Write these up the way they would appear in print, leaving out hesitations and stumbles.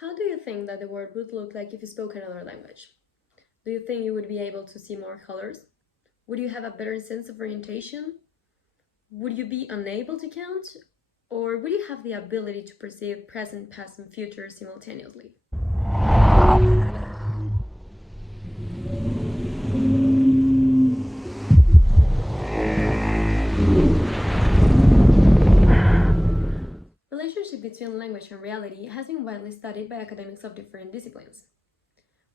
How do you think that the world would look like if you spoke another language? Do you think you would be able to see more colors? Would you have a better sense of orientation? Would you be unable to count? Or would you have the ability to perceive present, past, and future simultaneously? Relationship between language and reality has been widely studied by academics of different disciplines.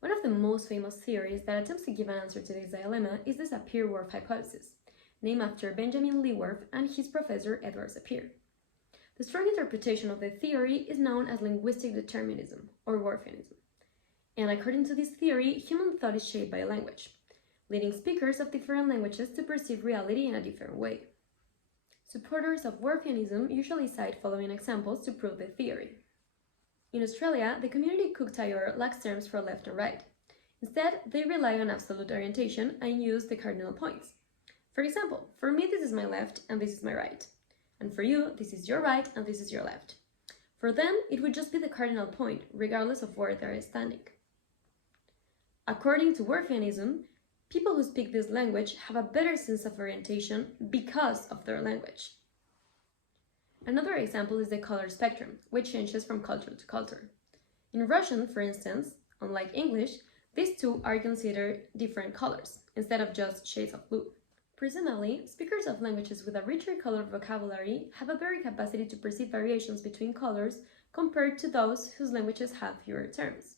One of the most famous theories that attempts to give an answer to this dilemma is the Sapir-Whorf hypothesis, named after Benjamin Lee Whorf and his professor Edward Sapir. The strong interpretation of the theory is known as linguistic determinism, or Whorfianism. And according to this theory, human thought is shaped by language, leading speakers of different languages to perceive reality in a different way. Supporters of Whorfianism usually cite following examples to prove the theory. In Australia, the community Cook Tayor lacks terms for left and right. Instead, they rely on absolute orientation and use the cardinal points. For example, for me this is my left and this is my right. And for you, this is your right and this is your left. For them, it would just be the cardinal point, regardless of where they are standing. According to Whorfianism, people who speak this language have a better sense of orientation because of their language. Another example is the color spectrum, which changes from culture to culture. In Russian, for instance, unlike English, these two are considered different colors, instead of just shades of blue. Presumably, speakers of languages with a richer color vocabulary have a better capacity to perceive variations between colors compared to those whose languages have fewer terms.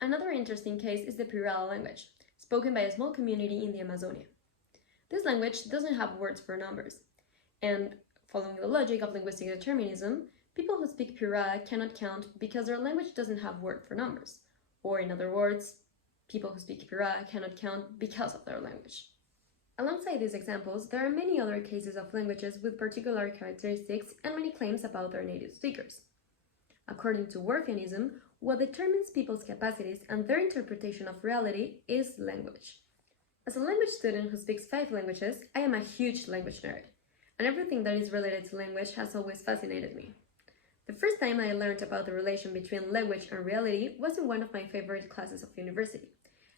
Another interesting case is the Pirala language, spoken by a small community in the Amazonia. This language doesn't have words for numbers, and following the logic of linguistic determinism, people who speak Pirala cannot count because their language doesn't have word for numbers. Or in other words, people who speak Pirala cannot count because of their language. Alongside these examples, there are many other cases of languages with particular characteristics and many claims about their native speakers. According to Whorfianism, what determines people's capacities and their interpretation of reality is language. As a language student who speaks 5 languages, I am a huge language nerd, and everything that is related to language has always fascinated me. The first time I learned about the relation between language and reality was in one of my favorite classes of university,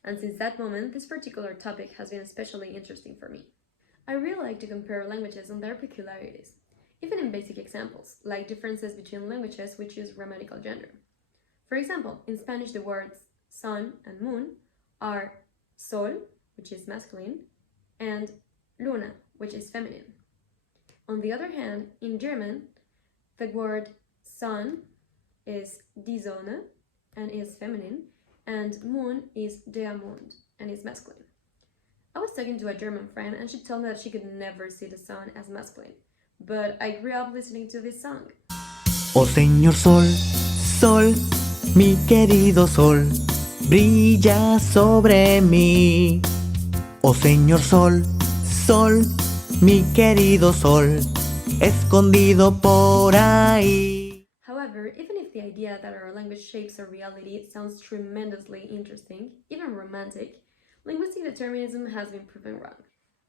and since that moment, this particular topic has been especially interesting for me. I really like to compare languages and their peculiarities, even in basic examples, like differences between languages which use grammatical gender. For example, in Spanish the words sun and moon are sol, which is masculine, and luna, which is feminine. On the other hand, in German, the word sun is die Sonne and is feminine, and moon is der Mond and is masculine. I was talking to a German friend and she told me that she could never see the sun as masculine, but I grew up listening to this song. Oh señor sol, sol, mi querido sol, brilla sobre mí. Oh señor sol, sol, mi querido sol, escondido por ahí. However, even if the idea that our language shapes our reality sounds tremendously interesting, even romantic, linguistic determinism has been proven wrong.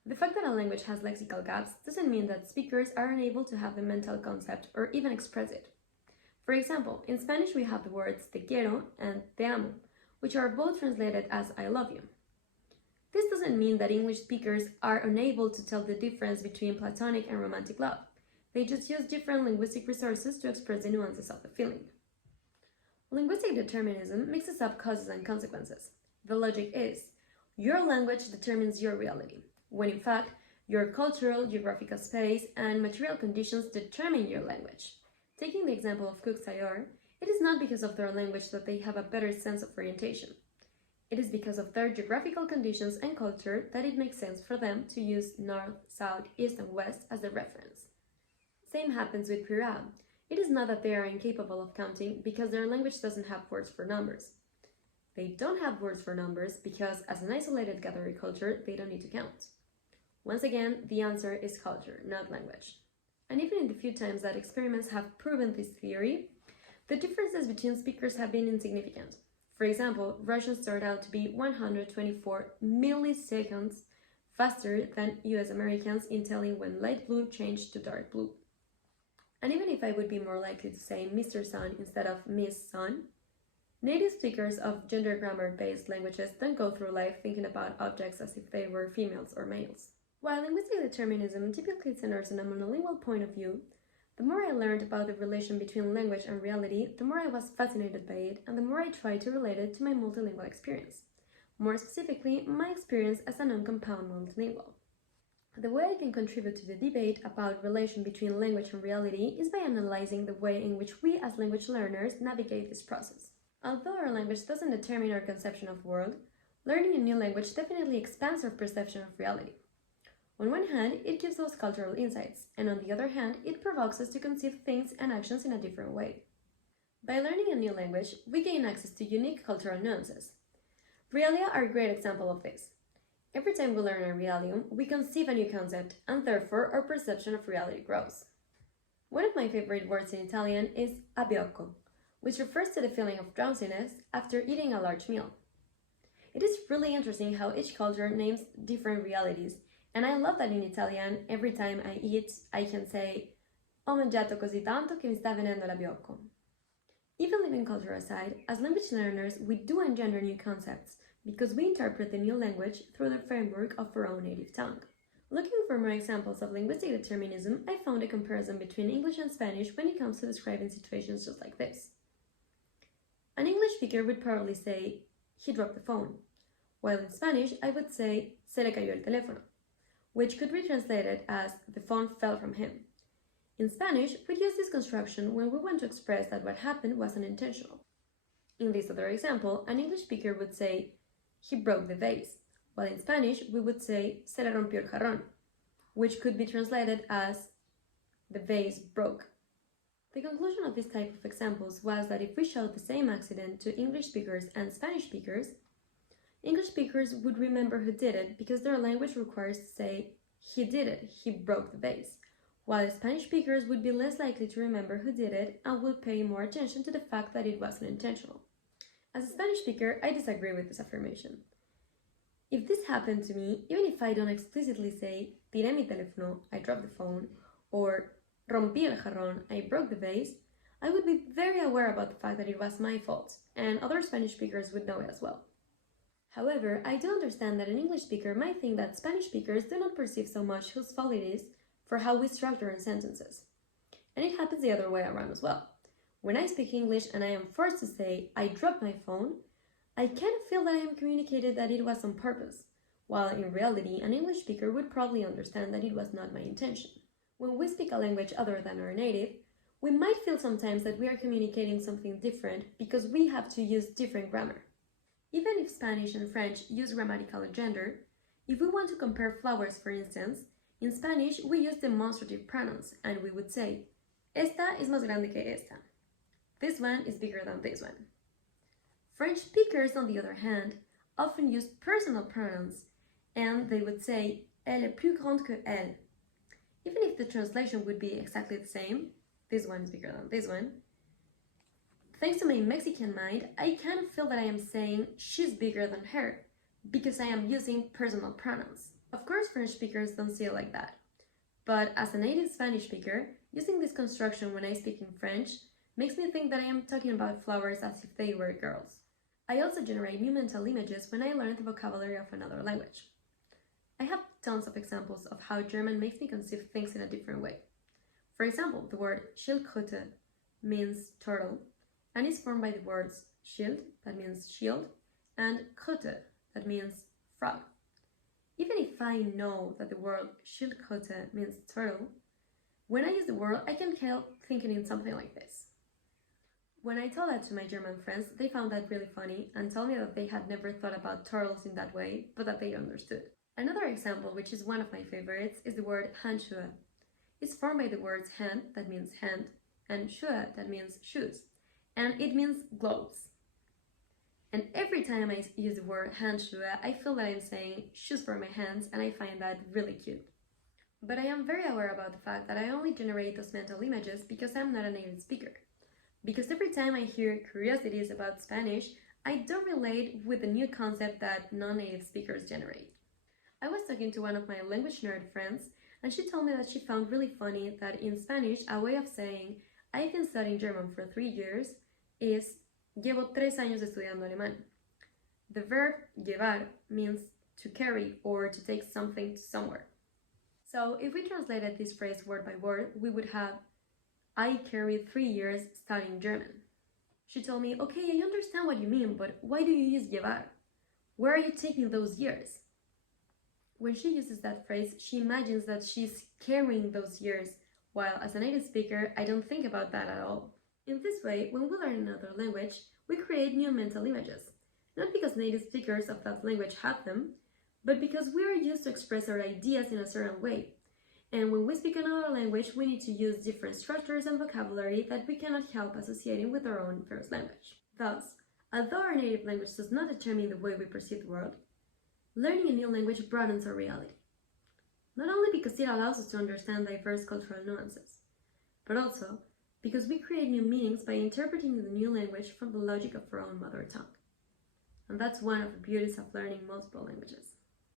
The fact that a language has lexical gaps doesn't mean that speakers are unable to have the mental concept or even express it. For example, in Spanish we have the words te quiero and te amo, which are both translated as I love you. This doesn't mean that English speakers are unable to tell the difference between platonic and romantic love. They just use different linguistic resources to express the nuances of the feeling. Linguistic determinism mixes up causes and consequences. The logic is, your language determines your reality, when in fact, your cultural, geographical space, and material conditions determine your language. Taking the example of Cook Tayor, it is not because of their language that they have a better sense of orientation. It is because of their geographical conditions and culture that it makes sense for them to use north, south, east, and west as the reference. Same happens with Pirala. It is not that they are incapable of counting because their language doesn't have words for numbers. They don't have words for numbers because, as an isolated gathering culture, they don't need to count. Once again, the answer is culture, not language. And even in the few times that experiments have proven this theory, the differences between speakers have been insignificant. For example, Russians turned out to be 124 milliseconds faster than US Americans in telling when light blue changed to dark blue. And even if I would be more likely to say Mr. Sun instead of Miss Sun, Native speakers of gender grammar-based languages don't go through life thinking about objects as if they were females or males. While linguistic determinism typically centers on a monolingual point of view, the more I learned about the relation between language and reality, the more I was fascinated by it and the more I tried to relate it to my multilingual experience. More specifically, my experience as a non-compound multilingual. The way I can contribute to the debate about relation between language and reality is by analyzing the way in which we as language learners navigate this process. Although our language doesn't determine our conception of the world, learning a new language definitely expands our perception of reality. On one hand, it gives us cultural insights, and on the other hand, it provokes us to conceive things and actions in a different way. By learning a new language, we gain access to unique cultural nuances. Realia are a great example of this. Every time we learn a realium, we conceive a new concept, and therefore our perception of reality grows. One of my favorite words in Italian is abbiocco, which refers to the feeling of drowsiness after eating a large meal. It is really interesting how each culture names different realities, and I love that in Italian, every time I eat, I can say, ho mangiato così tanto che mi sta venendo l'abbiocco. Even leaving culture aside, as language learners, we do engender new concepts, because we interpret the new language through the framework of our own native tongue. Looking for more examples of linguistic determinism, I found a comparison between English and Spanish when it comes to describing situations just like this. An English speaker would probably say, he dropped the phone, while in Spanish I would say, se le cayó el teléfono, which could be translated as, the phone fell from him. In Spanish, we'd use this construction when we want to express that what happened was unintentional. In this other example, an English speaker would say, he broke the vase, while in Spanish we would say, se le rompió el jarrón, which could be translated as, the vase broke. The conclusion of this type of examples was that if we showed the same accident to English speakers and Spanish speakers, English speakers would remember who did it because their language requires to say, he did it, he broke the vase, while Spanish speakers would be less likely to remember who did it and would pay more attention to the fact that it wasn't intentional. As a Spanish speaker, I disagree with this affirmation. If this happened to me, even if I don't explicitly say, tiré mi teléfono, I dropped the phone, or rompí el jarrón, I broke the vase, I would be very aware about the fact that it was my fault, and other Spanish speakers would know it as well. However, I do understand that an English speaker might think that Spanish speakers do not perceive so much whose fault it is for how we structure our sentences. And it happens the other way around as well. When I speak English and I am forced to say, I dropped my phone, I kind of feel that I am communicated that it was on purpose, while in reality, an English speaker would probably understand that it was not my intention. When we speak a language other than our native, we might feel sometimes that we are communicating something different because we have to use different grammar. Even if Spanish and French use grammatical gender, if we want to compare flowers, for instance, in Spanish we use demonstrative pronouns and we would say, esta es más grande que esta. This one is bigger than this one. French speakers, on the other hand, often use personal pronouns and they would say, elle est plus grande que elle. Even if the translation would be exactly the same, this one is bigger than this one, thanks to my Mexican mind, I kind of feel that I am saying she's bigger than her, because I am using personal pronouns. Of course, French speakers don't see it like that. But as a native Spanish speaker, using this construction when I speak in French makes me think that I am talking about flowers as if they were girls. I also generate new mental images when I learn the vocabulary of another language. I have tons of examples of how German makes me conceive things in a different way. For example, the word Schildkröte means turtle, and is formed by the words Schild, that means shield, and Kröte, that means frog. Even if I know that the word Schildkröte means turtle, when I use the word, I can't help thinking in something like this. When I told that to my German friends, they found that really funny and told me that they had never thought about turtles in that way, but that they understood. Another example, which is one of my favorites, is the word Handschuhe. It's formed by the words hand, that means hand, and Schuhe, that means shoes, and it means gloves. And every time I use the word Handschuhe, I feel that I'm saying shoes for my hands, and I find that really cute. But I am very aware about the fact that I only generate those mental images because I'm not a native speaker. Because every time I hear curiosities about Spanish, I don't relate with the new concept that non-native speakers generate. I was talking to one of my language nerd friends, and she told me that she found really funny that in Spanish, a way of saying, I've been studying German for 3 years, is Llevo 3 años estudiando alemán. The verb llevar means to carry or to take something to somewhere. So if we translated this phrase word by word, we would have, I carried 3 years studying German. She told me, okay, I understand what you mean, but why do you use llevar? Where are you taking those years? When she uses that phrase, she imagines that she's carrying those years, while as a native speaker, I don't think about that at all. In this way, when we learn another language, we create new mental images, not because native speakers of that language have them, but because we are used to express our ideas in a certain way. And when we speak another language, we need to use different structures and vocabulary that we cannot help associating with our own first language. Thus, although our native language does not determine the way we perceive the world, learning a new language broadens our reality. Not only because it allows us to understand diverse cultural nuances, but also because we create new meanings by interpreting the new language from the logic of our own mother tongue. And that's one of the beauties of learning multiple languages.